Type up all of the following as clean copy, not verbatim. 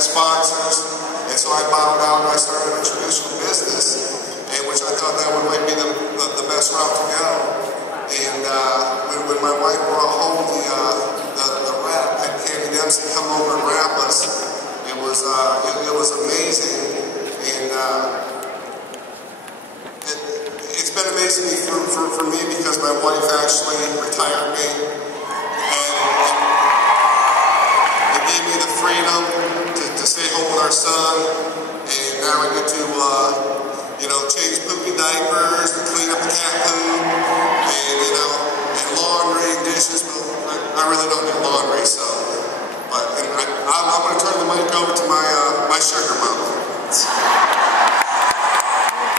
sponsors, and so I bowed out and I started a traditional business, and which I thought that might be the best route to go. And when my wife brought home the wrap, had Candy Dempsey come over and wrap us, it was amazing, and it's been amazing for me because my wife actually retired me, and it gave me the freedom to stay home with our son, and now I get to change poopy diapers and clean up the cat poop, and laundry and dishes. Well, I really don't do laundry, so. I'm going to turn the mic over to my sugar mama.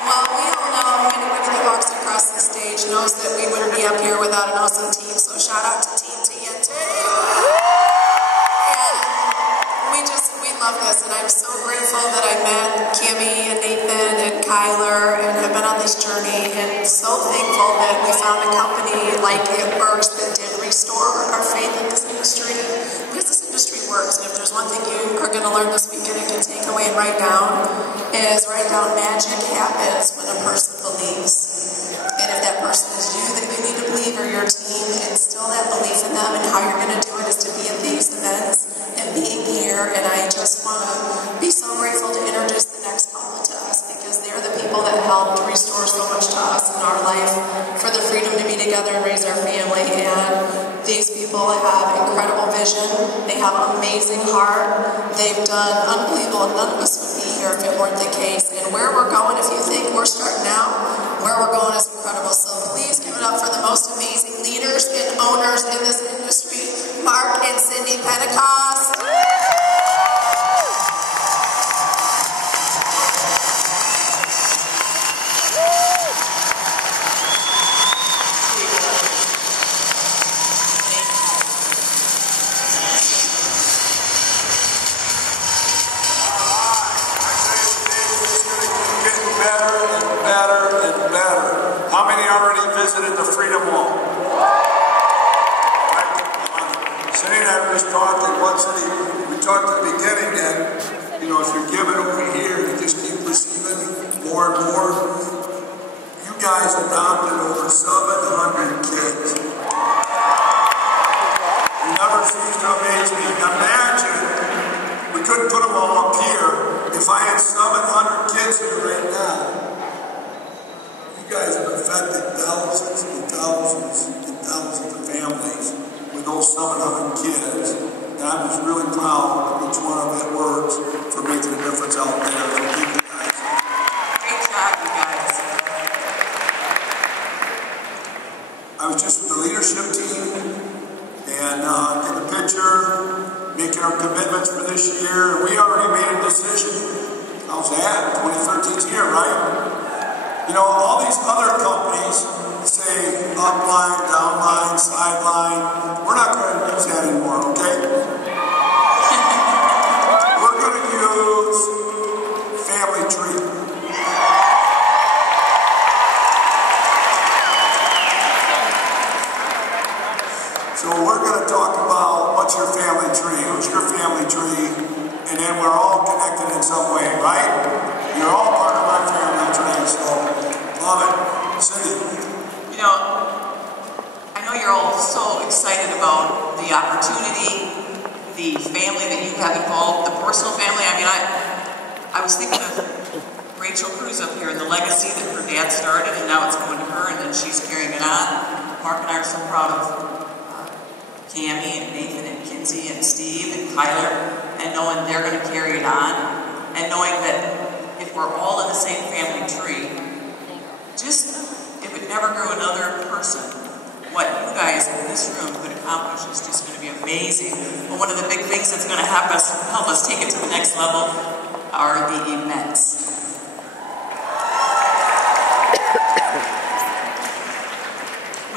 Well, we all know anybody that walks across the stage knows that we wouldn't be up here without an awesome team. So shout out to Team TNT. And we love this, and I'm so grateful that I met Kimmy and Nathan and Kyler and have been on this journey, and so thankful that we found a company like It Works that did restore our faith in this industry, because this industry works. And if there's one thing you are going to learn this weekend and can take away and write down, is write down magic happens when a person believes. And if that person is you that you need to believe, or your team, instill that belief in them, and how you're going to do it is to be at these events and being here. And I just want to be so grateful to introduce the next couple to us, because they're the people that helped restore so much to us in our life, for the freedom to be together and raise our family. And these people have incredible vision. They have an amazing heart. They've done unbelievable. None of us would be here if it weren't the case. And where we're going, if you think we're starting out, where we're going is incredible. So please give it up for the most amazing leaders and owners in this industry, Mark and Cindy Pentecost. How many already visited the Freedom Wall? Right? Cindy and I were just talking. We talked at the beginning that, if you're giving over here, you just keep receiving more and more. You guys adopted over 700 kids. You never cease to amaze me. Imagine, we couldn't put them all up here. If I had 700 kids here right now, you guys have affected thousands and thousands and thousands of families with those 700 kids. And I'm just really proud of each one of It Works for making a difference out there. So thank you guys. Great job, you guys. I was just with the leadership team and getting a picture, making our commitments for this year. We already made a decision. How's that? 2013's here, right? All these other companies say upline, downline, sideline. We're not going to use that anymore, okay? We're going to use family tree. So we're going to talk about what's your family tree, who's your family tree, and then we're all connected in some way, right? You're all part of my family tree, so love it. Cindy. I know you're all so excited about the opportunity, the family that you have involved, the personal family. I was thinking of Rachel Cruz up here and the legacy that her dad started, and now it's going to her, and then she's carrying it on. Mark and I are so proud of Cammie and Nathan and Kinsey and Steve and Kyler, and knowing they're going to carry it on, and knowing that if we're all in the same family tree, just if it never grew another person, what you guys in this room could accomplish is just going to be amazing. But one of the big things that's going to help us take it to the next level are the events.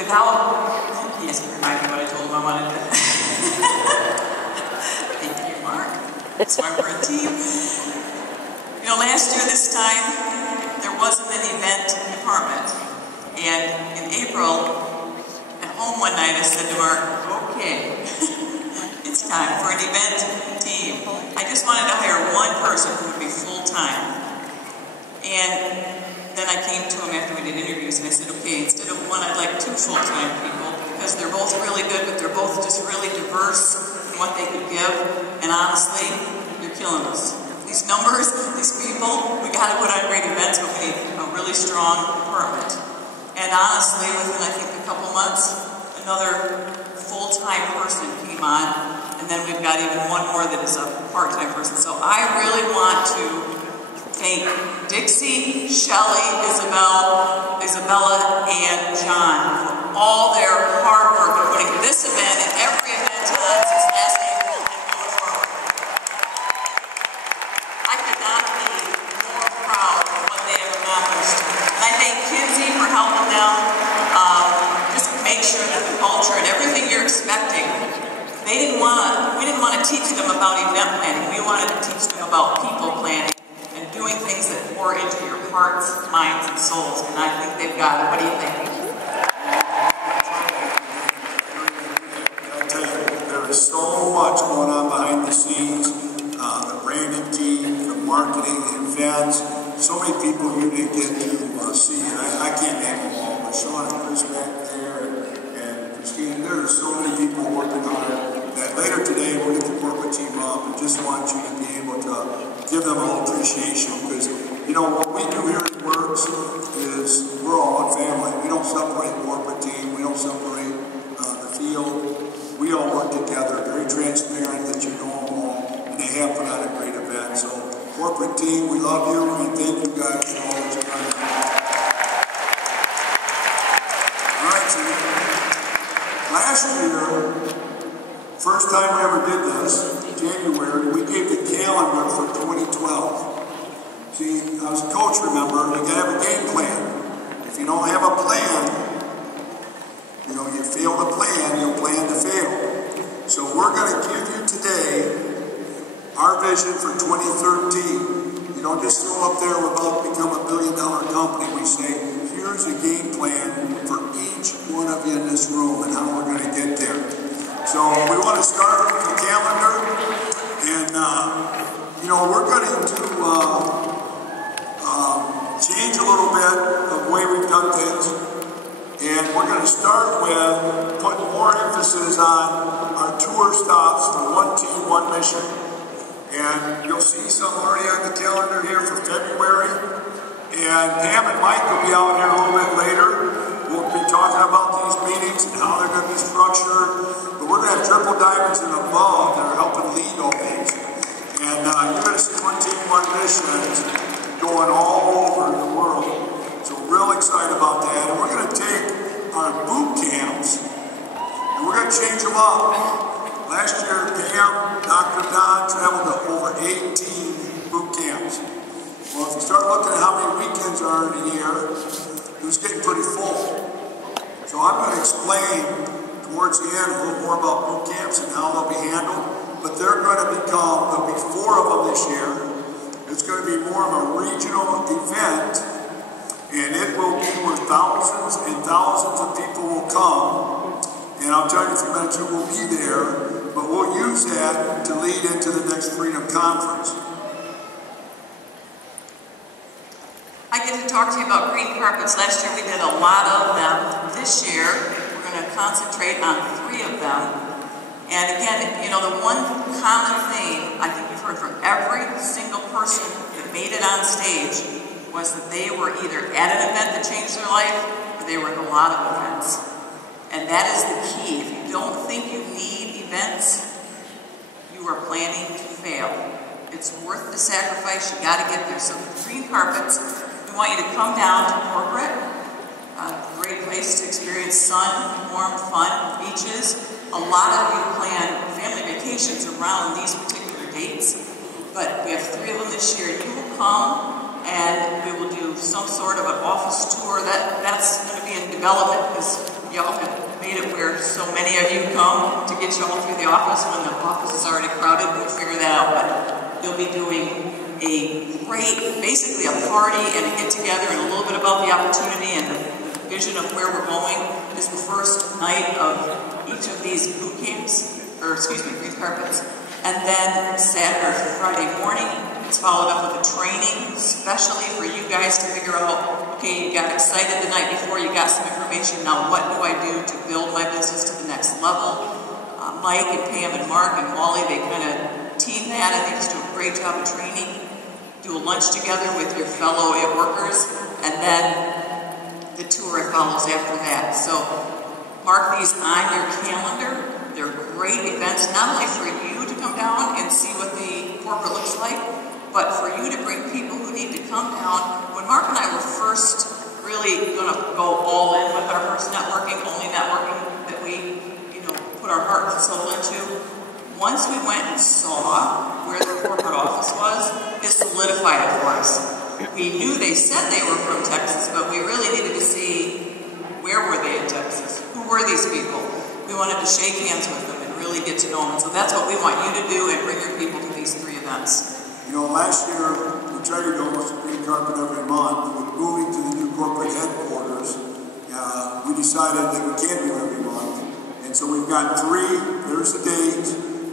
Without, yes, remind me what I told him I wanted to. Thank you, Mark. That's why we're a team. Last year this time, there wasn't an event department. And in April, at home one night, I said to Mark, okay, it's time for an event team. I just wanted to hire one person who would be full-time. And then I came to him after we did interviews and I said, okay, instead of one, I'd like 2 full-time people because they're both really good, but they're both just really diverse in what they could give. And honestly, you're killing us. These numbers, these people, we got to put on great events, but we need a really strong department. And honestly, within I think a couple months, another full-time person came on, and then we've got even one more that is a part-time person. So I really want to thank Dixie, Shelley, Isabella, and John for all their hard work in putting this event and every event on since last April and going forward. I could not be more proud of what they have accomplished. And I thank Kinsey for helping them just make sure that the culture and everything you're expecting, we didn't want to teach them about event planning. We wanted to teach them about people planning and doing things that pour into your hearts, minds, and souls. And I think they've got it. What do you think? I tell you, there is so much going on behind the scenes. The branding team, the marketing, the events, so many people you didn't get to see. And I can't name them all, but Sean and Chris back there and Christine, there are so many people working hard. That later today we'll get the corporate team up and just want you to be able to give them a little appreciation because, you know, what we do here at Works is we're all one family. We don't separate the corporate team. We don't separate the field. We all work together, very transparent that you know them all, and they have put on a great event. So, corporate team, we love you, and thank you guys for all that you've done. All right, so last year, first time we ever did this, January, we gave the calendar for 2012. See, I was a coach, remember, you gotta have a game plan. If you don't have a plan, you know, you fail to plan, you'll plan to fail. So we're gonna give you today our vision for 2013. You don't just throw up there, we're about to become $1 billion company. We say, here's a game plan for each one of you in this room and how we're gonna get there. So we want to start with the calendar, and you know, we're going to change a little bit of the way we've done things, and we're going to start with putting more emphasis on our tour stops for one team, one mission, and you'll see some already on the calendar here for February, and Pam and Mike will be out here a little bit later. We'll be talking about these meetings and how they're going to be structured. But we're going to have triple diamonds and above that are helping lead all these. And you're going to see one team, one missions going all over the world. So real excited about that. And we're going to take our boot camps and we're going to change them up. Last year, Pam, Dr. Don traveled to over 18 boot camps. Well, if you start looking at how many weekends are in a year, it was getting pretty full. So I'm going to explain towards the end a little more about boot camps and how they'll be handled. But they're going to become, there'll be 4 of them this year. It's going to be more of a regional event. And it will be where thousands and thousands of people will come. And I'll tell you in a few minutes who will be there. But we'll use that to lead into the next Freedom Conference. I get to talk to you about green carpets. Last year we did a lot of them. This year we're going to concentrate on 3 of them. And again, you know, the one common theme I think you've heard from every single person that made it on stage was that they were either at an event that changed their life or they were at a lot of events. And that is the key. If you don't think you need events, you are planning to fail. It's worth the sacrifice. You got to get there. So the green carpets, we want you to come down to corporate. A great place to experience sun, warm, fun, beaches. A lot of you plan family vacations around these particular dates, but we have 3 of them this year. You will come and we will do some sort of an office tour. That's going to be in development because y'all have made it where so many of you come to get you all through the office when the office is already crowded. We'll figure that out, but you'll be doing a great, basically a party and a get-together and a little bit about the opportunity and the vision of where we're going. This is the first night of each of these boot camps, or excuse me, green carpets. And then Saturday or Friday morning, it's followed up with a training, especially for you guys to figure out, okay, you got excited the night before, you got some information, now what do I do to build my business to the next level? Mike and Pam and Mark and Wally, they kind of team that, and they just do a great job of training. Do a lunch together with your fellow workers, and then the tour follows after that. So mark these on your calendar. They're great events, not only for you to come down and see what the corporate looks like, but for you to bring people who need to come down. When Mark and I were first really going to go all in with our first networking, only networking that we, put our heart and soul into, once we went and saw where the corporate office was, it solidified it for us. We knew they said they were from Texas, but we really needed to see where were they in Texas? Who were these people? We wanted to shake hands with them and really get to know them. And so that's what we want you to do, and bring your people to these 3 events. Last year, we tried to go almost a green carpet every month. With moving to the new corporate headquarters, we decided that we can't do every month. And so we've got 3, there's the date,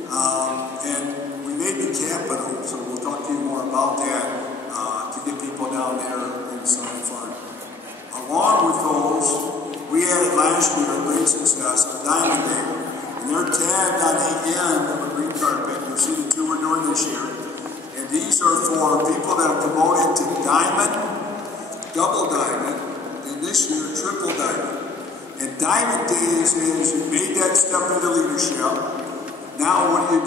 and we may be camping them, so we'll talk to you more about that to get people down there and some fun. Along with those, we had last year a great success, a Diamond Day, and they're tagged on the end of a green carpet. You'll see the 2 we're doing this year. And these are for people that are promoted to Diamond, Double Diamond, and this year Triple Diamond. And Diamond Days is you made that step into leadership. Now what do?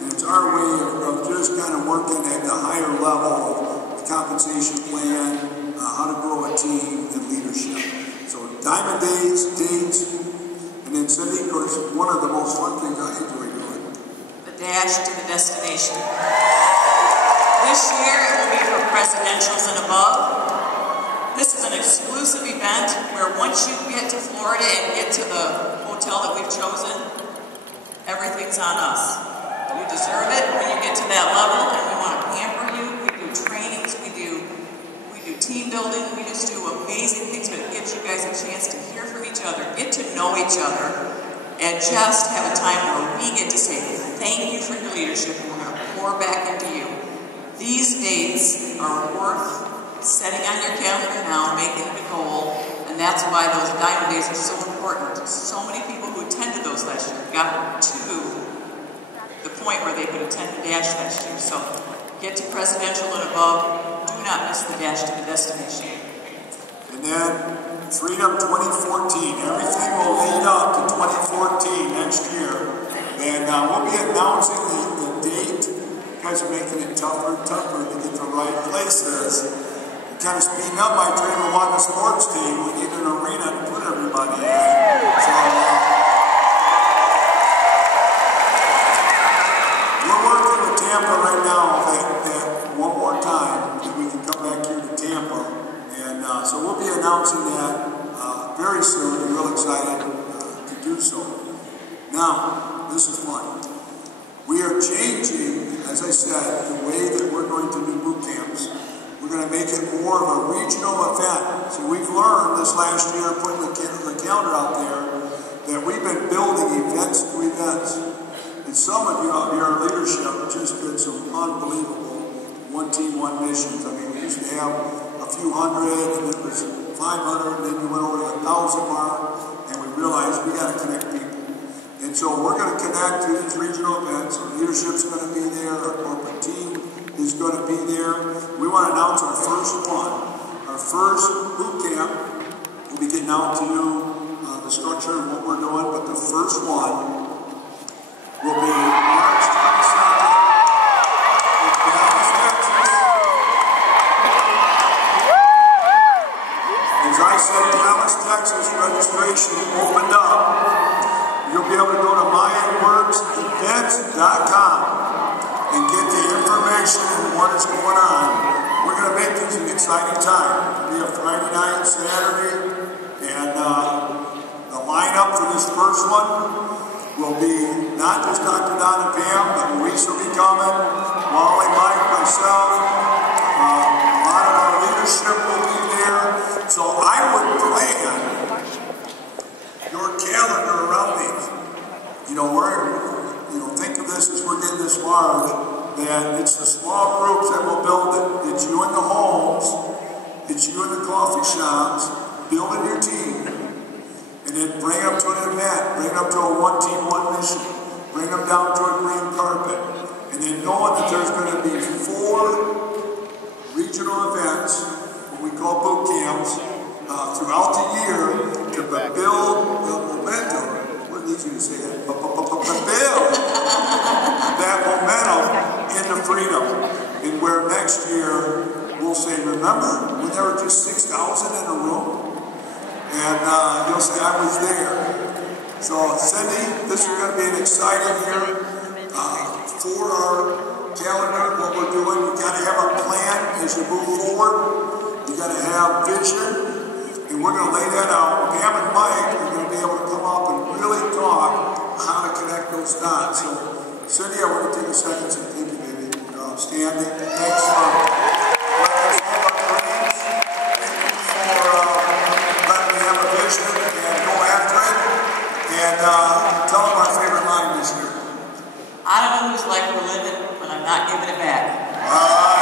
And it's our way of just kind of working at the higher level of the compensation plan, how to grow a team and leadership. So Diamond Days, dates, and then Cindy, of course, one of the most fun things I enjoy doing. The dash to the destination. This year it will be for presidentials and above. This is an exclusive event where once you get to Florida and get to the hotel that we've chosen, everything's on us. You deserve it when you get to that level, and we want to pamper you. We do trainings, we do team building, we just do amazing things, but it gives you guys a chance to hear from each other, get to know each other, and just have a time where we get to say thank you for your leadership, and we're going to pour back into you. These dates are worth setting on your calendar now, making it a goal, and that's why those Diamond Days are so important. So many people who attended those last year got to the point where they could attend the dash last year. So get to presidential and above. Do not miss the dash to the destination. And then Freedom 2014. Everything will lead up to 2014 next year. And we'll be announcing the date. You guys are making it tougher and tougher to get the right places. Kind of speeding up my dream of wanting a sports team. We need an arena to put everybody in. So we're working with Tampa right now that one more time that we can come back here to Tampa. And so we'll be announcing that very soon. I'm real excited to do so. Now, this is fun. We are changing, as I said, the way that we're going to do boot camps. We're going to make it more of a regional event. So we've learned this last year, putting the calendar out there, that we've been building events to events. And some of you out here, our leadership, just did some unbelievable one team, one missions. I mean, we used to have a few hundred, and it was 500, and then we went over to the 1,000 mark, and we realized we got to connect people. And so we're going to connect to these regional events. Our leadership's going to be there, our corporate team is going to be there. We want to announce our first one. Our first boot camp, we'll be getting out to you the structure of what we're doing, but the first one will be March 22nd in Dallas, Texas. As I said, Dallas, Texas registration opened up. You'll be able to go to myworksevents.com and get the information and what is going on. We're going to make this an exciting time. It'll be a Friday night, Saturday, and the lineup for this first one will be not just Dr. Don and Pam, but Maurice will be coming, Wally, Mike, myself, a lot of our leadership will be there. So I would plan your calendar around these. think of this as we're getting this large, that it's the small groups that will build it. It's you in the homes, it's you in the coffee shops, building your team, and then bring them to an event, bring them to a one team, one mission, bring them down to a green carpet, and then knowing that there's going to be 4 regional events, what we call boot camps, throughout the year to build the momentum. What needs you to say that? Build that momentum into freedom. And where next year we'll say, remember when there were just 6,000 in a room? And you'll say, I was there. So Cindy, this is going to be an exciting year for our calendar, what we're doing. You've got to have a plan as you move forward. You've got to have vision. And we're going to lay that out. Pam and Mike are going to be able to come up and really talk how to connect those dots. So, Cindy, I want to take a second to thank you, baby. You're outstanding. Thanks for letting us know our dreams. Thank you for letting me have a vision and go after it. And tell them our favorite line this year. I don't know whose life we're living, but I'm not giving it back.